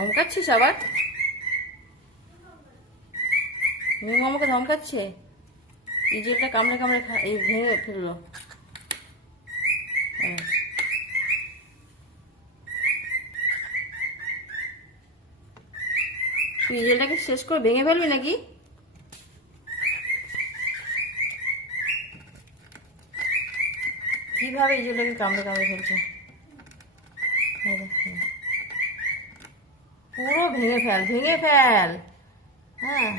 ধমকাচ্ছিস আবার? মিমো আমাকে ধমকাচ্ছে, ইজেলটা কামড়ে কামড়ে এই ভেঙে ফেললো। তুই ইজেলটাকে শেষ করে ভেঙে ফেলবি নাকি? কিভাবে ইজেলটাকে কামড়ে কামড়ে ফেলছে, পুরো ভেঙে ফেল, ভেঙে ফেল। হ্যাঁ,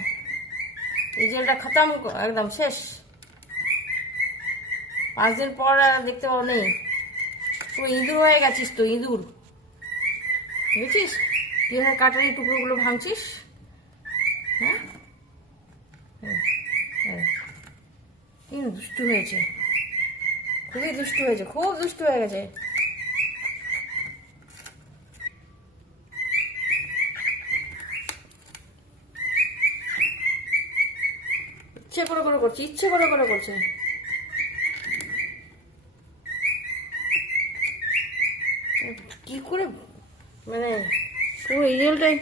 ইজেলটা খতম, একদম শেষ। 5 দিন পর আর দেখতে পাবো নেই। তুই ইঁদুর হয়ে গেছিস তো, ইঁদুর বুঝেছিস? কিভাবে কাটারি টুকরোগুলো ভাঙছিস। হ্যাঁ, দুষ্টু হয়েছে, খুবই দুষ্টু হয়েছে, খুব দুষ্টু হয়ে গেছে। ইচ্ছে করে করে করছে, ইচ্ছে করে করে করছে। কি করে মানে পুরো ইজেলটাই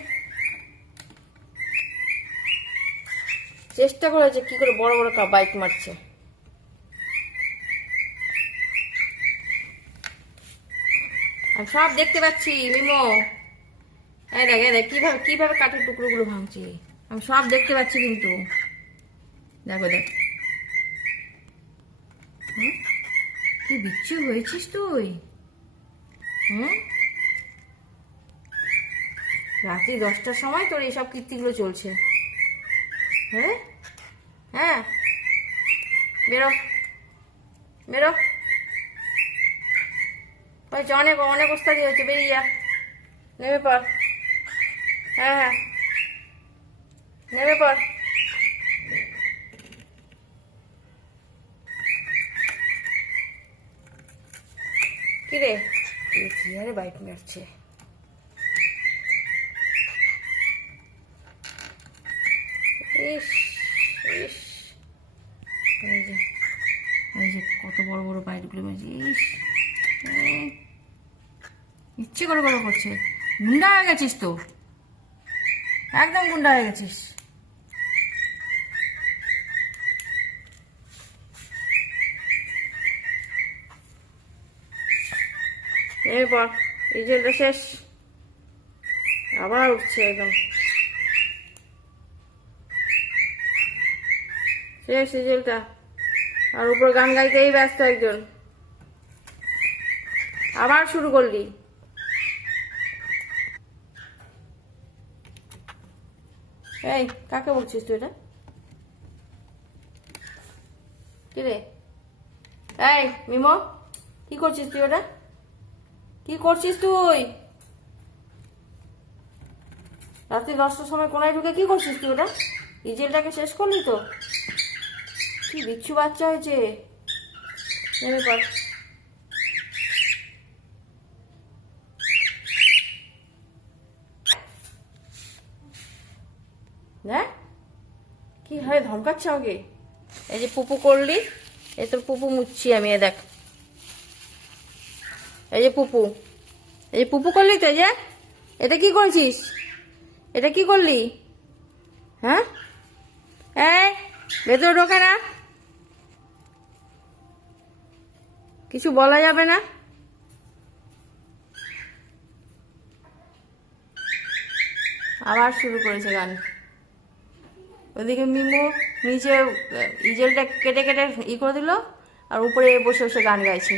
চেষ্টা করেছে কি করে বড় বড় বাইক মারছে। আমি সব দেখতে পাচ্ছি মিমো, এই দেখ এই দেখ কিভাবে কিভাবে কাঠের টুকরোগুলো ভাঙছি, আমি সব দেখতে পাচ্ছি কিন্তু। দেখো দেখ, তুই বিচ্ছু হয়েছিস তুই। হুম, রাত্রি 10টার সময় তোর এইসব কীর্তিগুলো চলছে। হ্যাঁ হ্যাঁ, বেরো বেরো, হয়েছে, অনেক অনেক ওস্তাদি হয়েছে, বেরিয়ে যা, নেমে পড়। হ্যাঁ হ্যাঁ, নেমে পড়। কিরে কি আরে বাইক মারছে। ইস ইস, এই যে এই যে কত বড় বড় বাইকগুলো মেরেছে। ইস, ইচ্ছে করে করে করছে। গুন্ডা হয়ে গেছিস তো, একদম গুন্ডা হয়ে গেছিস। এরপর ইজেলটা শেষ, আবার উঠছে, একদম শেষ ইজেলটা। আর উপর গান গাইতেই ব্যস্ত একজন, আবার শুরু করলি। এই কাকে বলছিস তুই এটা? কি রে, এই মিমো, কি করছিস তুই ওটা? কি করছিস তুই? রাত্রি 10টার সময় কোনায় ঢুকে কি করছিস তুই ওটা? ইজেলটাকে শেষ করলি তো? কি বিচ্ছু বাচ্চা হয়েছে, নেমে পড়। না কি হয় ধমকাচ্ছে আমাকে। এই যে পুপু করলি, এই তোর পুপু মুচ্ছি আমি, এ দেখ, এই যে পুপু, এই যে পুপু করলি তো, এই যে এটা কি করছিস, এটা কি করলি? হ্যাঁ, এই ভেতরে ঢোকে না, কিছু বলা যাবে না। আবার শুরু করেছে গান। ওদিকে মিমো নিচে ইজেলটা কেটে কেটে করে দিল, আর উপরে বসে বসে গান গাইছে।